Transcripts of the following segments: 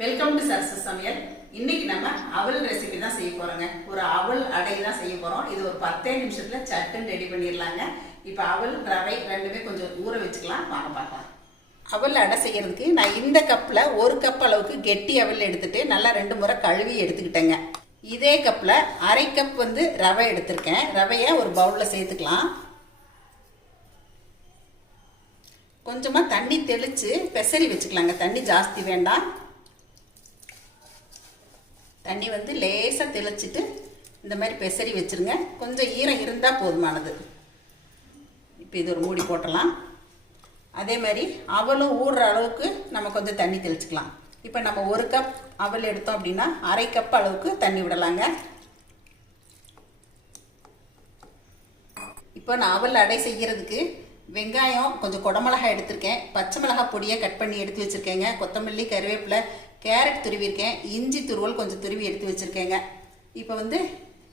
Welcome to Sarasu சமையல் இன்னைக்கு நம்ம அவல் ரெசிபி தான் செய்ய போறோங்க. ஒரு அவல் அடை தான் செய்ய போறோம். இது ஒரு பத்தே நிமிஷத்துல சட்டுன்னு ரெடி பண்ணிடலாங்க. இப்போ அவல் ரவை ரெண்டுமே கொஞ்சம் ஊற வச்சுக்கலாம். வாங்க பார்க்கலாம். அவல் அடை செய்யறதுக்கு நான் இந்த கப்பில் ஒரு கப் அளவுக்கு கெட்டி அவல் எடுத்துட்டு நல்லா ரெண்டு முறை கழுவி எடுத்துக்கிட்டேங்க. இதே கப்பில் அரை கப் வந்து ரவை எடுத்திருக்கேன். ரவையை ஒரு பவுலில் சேர்த்துக்கலாம். கொஞ்சமாக தண்ணி தெளித்து பெசரி வச்சுக்கலாங்க. தண்ணி ஜாஸ்தி வேண்டாம். தண்ணி வந்து லேசாக தெளிச்சிட்டு இந்த மாதிரி பெசரி வச்சுருங்க. கொஞ்சம் ஈரம் இருந்தால் போதுமானது. இப்போ இது ஒரு மூடி போட்டலாம். அதே மாதிரி அவலும் ஊறுற அளவுக்கு நம்ம கொஞ்சம் தண்ணி தெளிச்சுக்கலாம். இப்போ நம்ம ஒரு கப் அவல் எடுத்தோம் அப்படின்னா அரை கப் அளவுக்கு தண்ணி விடலாங்க. இப்போ நான் அவல் அடை செய்கிறதுக்கு வெங்காயம் கொஞ்சம் குடமிளகாய் எடுத்திருக்கேன். பச்சை மிளகாய் பொடியை கட் பண்ணி எடுத்து வச்சுருக்கேங்க. கொத்தமல்லி கருவேப்பிலை கேரட் துருவியிருக்கேன். இஞ்சி துருவல் கொஞ்சம் துருவி எடுத்து வச்சுருக்கேங்க. இப்போ வந்து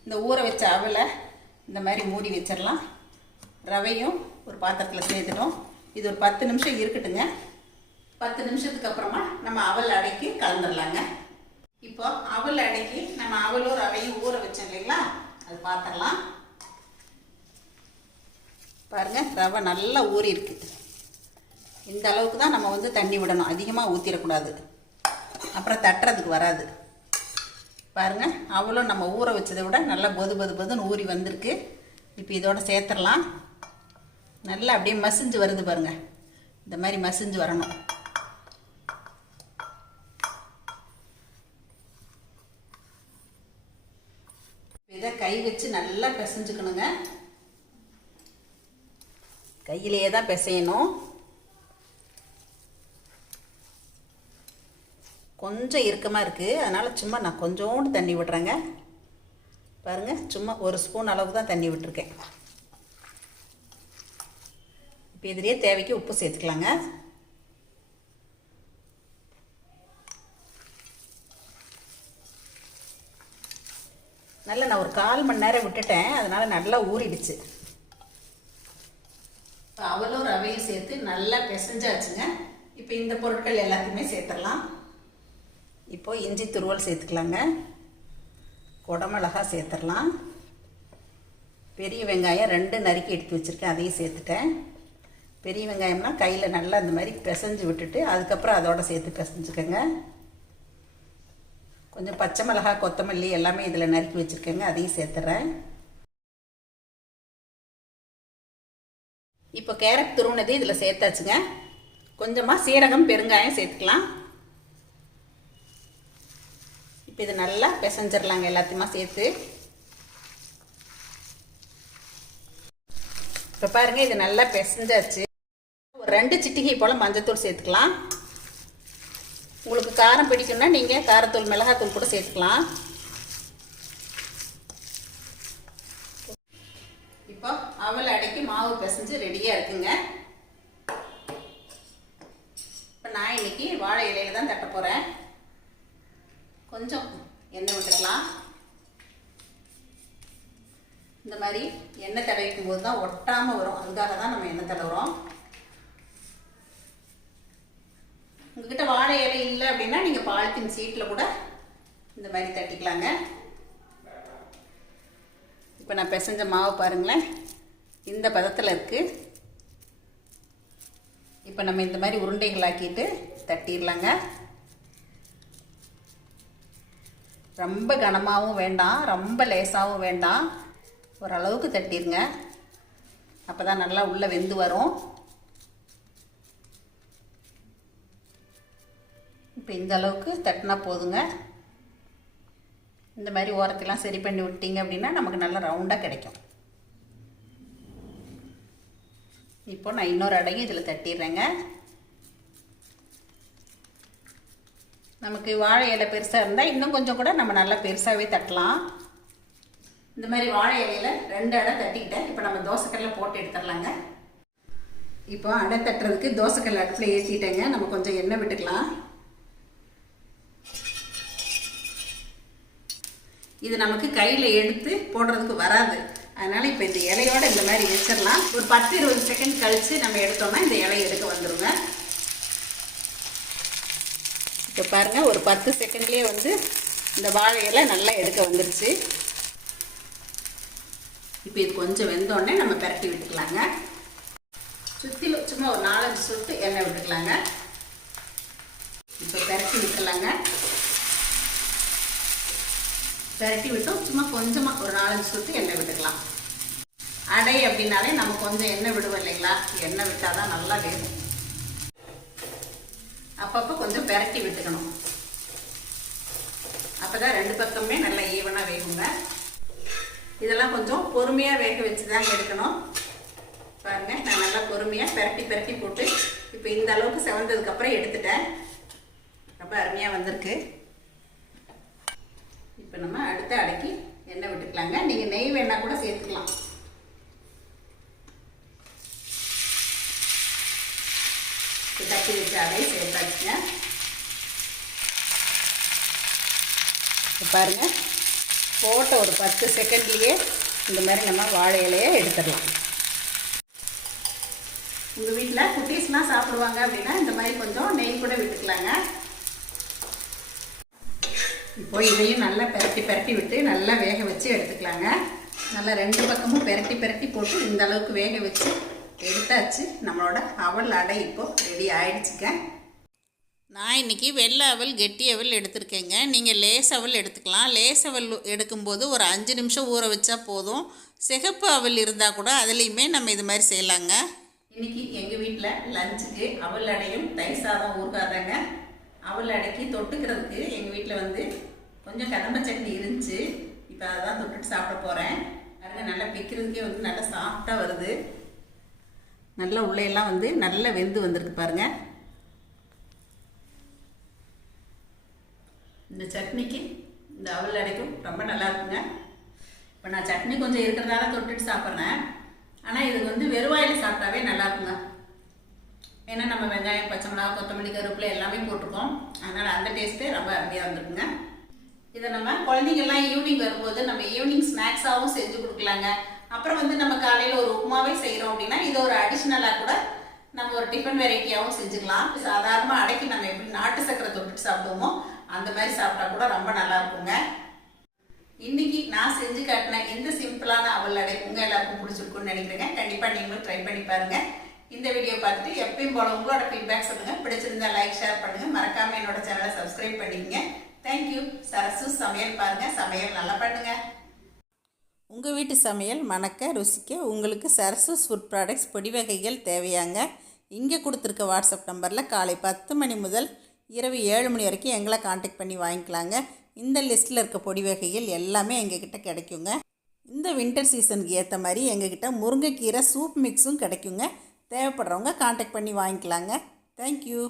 இந்த ஊற வச்ச அவலை இந்த மாதிரி மூடி வச்சிடலாம். ரவையும் ஒரு பாத்திரத்தில் சேர்த்துட்டோம். இது ஒரு பத்து நிமிஷம் இருக்கட்டுங்க. பத்து நிமிஷத்துக்கு அப்புறமா நம்ம அவல் அடைக்கி கலந்துடலாங்க இப்போ அவல் அடைக்கி நம்ம அவலும் ரவையும் ஊற வச்சோம் இல்லைங்களா? அது பார்த்துடலாம் பாருங்க ரவை நல்லா ஊறி இருக்கு இந்த அளவுக்கு தான் நம்ம வந்து தண்ணி விடணும். அதிகமாக ஊற்றிடக்கூடாது அப்புறம் தட்டுறதுக்கு வராது. பாருங்க அவ்வளோ நம்ம ஊற வச்சதை விட நல்லா பொது பொது பொதுன்னு ஊறி வந்திருக்கு. இப்போ இதோட சேர்த்துடலாம். நல்லா அப்படியே மசிஞ்சு வருது பாருங்க. இந்த மாதிரி மசிஞ்சு வரணும். இதை கை வச்சு நல்லா பிசைஞ்சுக்கணுங்க. கையிலேயே தான் பிசையணும். கொஞ்சம் இறுக்கமாக இருக்குது அதனால் சும்மா நான் கொஞ்சோண்டு தண்ணி விடுறேங்க. பாருங்கள் சும்மா ஒரு ஸ்பூன் அளவு தான் தண்ணி விட்டுருக்கேன். இப்போ இதுலேயே தேவைக்கு உப்பு சேர்த்துக்கலாங்க. நல்லா நான் ஒரு கால் மணி நேரம் விட்டுட்டேன். அதனால் நல்லா ஊறிடுச்சு. இப்போ அவலும் ரவையும் சேர்த்து நல்லா பிசைஞ்சாச்சுங்க. இப்போ இந்த பொருட்கள் எல்லாத்தையுமே சேர்த்துடலாம். இப்போது இஞ்சி துருவல் சேர்த்துக்கலாங்க. குடமிளகா சேர்த்துடலாம். பெரிய வெங்காயம் ரெண்டு நறுக்கி எடுத்து வச்சுருக்கேன் அதையும் சேர்த்துட்டேன். பெரிய வெங்காயம்னா கையில் நல்லா அந்த மாதிரி பிசைஞ்சு விட்டுட்டு அதுக்கப்புறம் அதோட சேர்த்து பிசைஞ்சுக்கோங்க. கொஞ்சம் பச்சை மிளகா கொத்தமல்லி எல்லாமே இதில் நறுக்கி வச்சுருக்கேங்க அதையும் சேர்த்துறேன். இப்போ கேரட் துருவினது இதில் சேர்த்தாச்சுங்க. கொஞ்சமாக சீரகம் பெருங்காயம் சேர்த்துக்கலாம். இப்போ இது நல்லா பிசைஞ்சிடலாங்க எல்லாத்தையுமா சேர்த்து. இப்போ பாருங்கள் இது நல்லா பிசைஞ்சாச்சு. ஒரு ரெண்டு சிட்டிகை போல் மஞ்சத்தூள் சேர்த்துக்கலாம். உங்களுக்கு காரம் பிடிக்கும்னா நீங்கள் காரத்தூள் மிளகாத்தூள் கூட சேர்த்துக்கலாம். இப்போ அவல் அடைக்கி மாவு பிசைஞ்சு ரெடியாக இருக்குங்க. இப்போ நான் இன்னைக்கு வாழை இலையில தான் தட்ட போகிறேன் கொஞ்சம் எண்ணெய் விட்டுக்கலாம். இந்த மாதிரி எண்ணெய் தடவிக்கும் போது தான் ஒட்டாமல் வரும். அதுக்காக தான் நம்ம எண்ணெய் தடவுறோம். உங்ககிட்ட வாழை இலை இல்லை அப்படின்னா நீங்கள் பாலித்தீன் சீட்டில் கூட இந்த மாதிரி தட்டிக்கலாங்க. இப்போ நான் பிசைஞ்ச மாவு பாருங்களேன். இந்த பதத்தில் இருக்குது இப்போ நம்ம இந்த மாதிரி உருண்டைகளாக்கிட்டு தட்டிடலாங்க ரொம்ப கனமாகவும் வேண்டாம் ரொம்ப லேசாகவும் வேண்டாம். ஓரளவுக்கு தட்டிடுங்க அப்போ தான் நல்லா உள்ளே வெந்து வரும். இப்போ இந்த அளவுக்கு தட்டினா போதுங்க. இந்த மாதிரி ஓரத்தெல்லாம் சரி பண்ணி விட்டீங்க அப்படின்னா நமக்கு நல்லா ரவுண்டாக கிடைக்கும். இப்போ நான் இன்னொரு அடையும் இதில் தட்டிடுறேங்க. நமக்கு வாழை இலை பெருசாக இருந்தால் இன்னும் கொஞ்சம் கூட நம்ம நல்லா பெருசாகவே தட்டலாம். இந்த மாதிரி வாழை இலையில் ரெண்டு அடை தட்டிக்கிட்டேன். இப்போ நம்ம தோசைக்கல்ல போட்டு எடுத்துடலாங்க. இப்போ அடை தட்டுறதுக்கு தோசைக்கல் அடுப்பில் ஏற்றிட்டேங்க நம்ம கொஞ்சம் எண்ணெய் விட்டுக்கலாம். இது நமக்கு கையில் எடுத்து போடுறதுக்கு வராது. அதனால் இப்போ இந்த இலையோட இந்த மாதிரி வச்சிடலாம். ஒரு பத்து இருபது செகண்ட் கழித்து நம்ம எடுத்தோம்னா இந்த இலை எடுக்க வந்துடுங்க இப்போ பாருங்கள் ஒரு பத்து செகண்ட்லேயே வந்து இந்த வாழை இலை நல்லா எடுக்க வந்துருச்சு. இப்போ இது கொஞ்சம் வெந்தோடனே நம்ம பரட்டி விட்டுக்கலாங்க. சுற்றிலும் சும்மா ஒரு நாலஞ்சு சொட்டு எண்ணெய் விட்டுக்கலாங்க. இப்போ பரட்டி விட்டுலாங்க பரட்டி விட்டோம் சும்மா கொஞ்சமாக ஒரு நாலஞ்சு சொட்டு எண்ணெய் விட்டுக்கலாம். அடை அப்படின்னாலே நம்ம கொஞ்சம் எண்ணெய் விடுவோம் இல்லைங்களா? எண்ணெய் விட்டால் தான் நல்லா வேகும். அப்பப்போ கொஞ்சம் பெரட்டி விட்டுக்கணும். அப்போ தான் ரெண்டு பக்கமே நல்லா ஈவனாக வேகுங்க. இதெல்லாம் கொஞ்சம் பொறுமையாக வேக வச்சு தாங்க எடுக்கணும். பாருங்க நான் நல்லா பொறுமையாக பெரட்டி பெரட்டி போட்டு இப்போ இந்த அளவுக்கு செவந்ததுக்கப்புறம் எடுத்துட்டேன். ரொம்ப அருமையாக வந்திருக்கு. இப்போ நம்ம அடுத்த அடக்கி எண்ணெய் விட்டுக்கலாங்க. நீங்கள் நெய் வேணால் கூட சேர்த்துக்கலாம். தட்டி வச்ச அடையை சேர்த்தாச்சுங்க பாருங்கள் போட்ட ஒரு பத்து செகண்ட்லேயே இந்த மாதிரி நம்ம வாழை இலையை எடுத்துடலாம். உங்கள் வீட்டில் குட்டீஸ்லாம் சாப்பிடுவாங்க அப்படின்னா இந்த மாதிரி கொஞ்சம் நெய் கூட விட்டுக்கலாங்க. இப்போ இதையும் நல்லா பெரட்டி பெரட்டி விட்டு நல்லா வேக வச்சு எடுத்துக்கலாங்க. நல்லா ரெண்டு பக்கமும் பெரட்டி பெரட்டி போட்டு இந்த அளவுக்கு வேக வச்சு எடுத்தாச்சு. நம்மளோட அவல் அடை இப்போ ரெடி ஆயிடுச்சுக்க நான் இன்றைக்கி வெள்ளை அவல் கெட்டி அவல் எடுத்திருக்கேங்க. நீங்கள் லேஸ் அவல் எடுத்துக்கலாம். லேஸ் அவல் எடுக்கும்போது ஒரு அஞ்சு நிமிஷம் ஊற வச்சா போதும். சிகப்பு அவல் இருந்தால் கூட அதுலேயுமே நம்ம இது மாதிரி செய்யலாங்க. இன்றைக்கி எங்கள் வீட்டில் லஞ்சுக்கு அவல் அடையும் தயிர் சாதம் ஊறுகாதாங்க. அவல் அடைக்கி தொட்டுக்கிறதுக்கு எங்கள் வீட்டில் வந்து கொஞ்சம் கதம்ப சட்னி இருந்துச்சு. இப்போ அதை தான் தொட்டுட்டு சாப்பிட போகிறேன் பாருங்க நல்லா பிக்கிறதுக்கே வந்து நல்லா சாஃப்டாக வருது. நல்லா உள்ளேயெல்லாம் வந்து நல்லா வெந்து வந்திருக்கு பாருங்கள் இந்த சட்னிக்கு இந்த அவல் அடைக்கும் ரொம்ப நல்லா இருக்குங்க. இப்போ நான் சட்னி கொஞ்சம் இருக்கிறதால தொட்டுட்டு சாப்பிட்றேன். ஆனால் இது வந்து வெறுவாயில் சாப்பிட்டாவே நல்லா இருக்குங்க. ஏன்னா நம்ம வெங்காயம் பச்சை மிளகா கொத்தமல்லி கருவேப்பிலை எல்லாமே போட்டிருக்கோம். அதனால் அந்த டேஸ்ட்டே ரொம்ப அருமையாக வந்துருக்குங்க இதை நம்ம குழந்தைங்கள்லாம் ஈவினிங் வரும்போது நம்ம ஈவினிங் ஸ்நாக்ஸாகவும் செஞ்சு கொடுக்கலாங்க. அப்புறம் வந்து நம்ம காலையில் ஒரு உப்புமாவே செய்கிறோம் அப்படின்னா இது ஒரு அடிஷ்னலாக கூட நம்ம ஒரு டிஃபன் வெரைட்டியாகவும் செஞ்சுக்கலாம். சாதாரணமாக அடைக்கி நம்ம எப்படி நாட்டு சக்கரை தொட்டுட்டு சாப்பிடுவோமோ அந்த மாதிரி சாப்பிட்டா கூட ரொம்ப நல்லா இருக்குங்க. இன்னைக்கு நான் செஞ்சு காட்டின இந்த சிம்பிளான அவல் அடை உங்கள் எல்லாருக்கும் பிடிச்சிருக்குன்னு நினைக்கிறேங்க. கண்டிப்பாக நீங்களும் ட்ரை பண்ணி பாருங்கள் இந்த வீடியோ பார்த்துட்டு எப்பயும் போல உங்களோட ஃபீட்பேக் சொல்லுங்கள் பிடிச்சிருந்தா லைக் ஷேர் பண்ணுங்கள் மறக்காமல் என்னோட சேனலை சப்ஸ்கிரைப் பண்ணிக்கங்க. தேங்க்யூ சரசு சமையல் பாருங்கள் சமையல் நல்லா பண்ணுங்கள் உங்கள் வீட்டு சமையல் மணக்க ருசிக்க உங்களுக்கு சரஸ்வஸ் ஃபுட் ப்ராடக்ட்ஸ் பொடி வகைகள் தேவையாங்க. இங்கே கொடுத்துருக்க வாட்ஸ்அப் நம்பரில் காலை பத்து மணி முதல் இரவு ஏழு மணி வரைக்கும் எங்களை காண்டாக்ட் பண்ணி வாங்கிக்கலாங்க. இந்த லிஸ்ட்டில் இருக்க பொடி வகைகள் எல்லாமே எங்ககிட்ட கிடைக்குங்க. இந்த வின்டர் சீசனுக்கு ஏற்ற மாதிரி எங்ககிட்ட முருங்கைக்கீரை சூப் மிக்ஸும் கிடைக்குங்க. தேவைப்படுறவங்க காண்டாக்ட் பண்ணி வாங்கிக்கலாங்க. தேங்க்யூ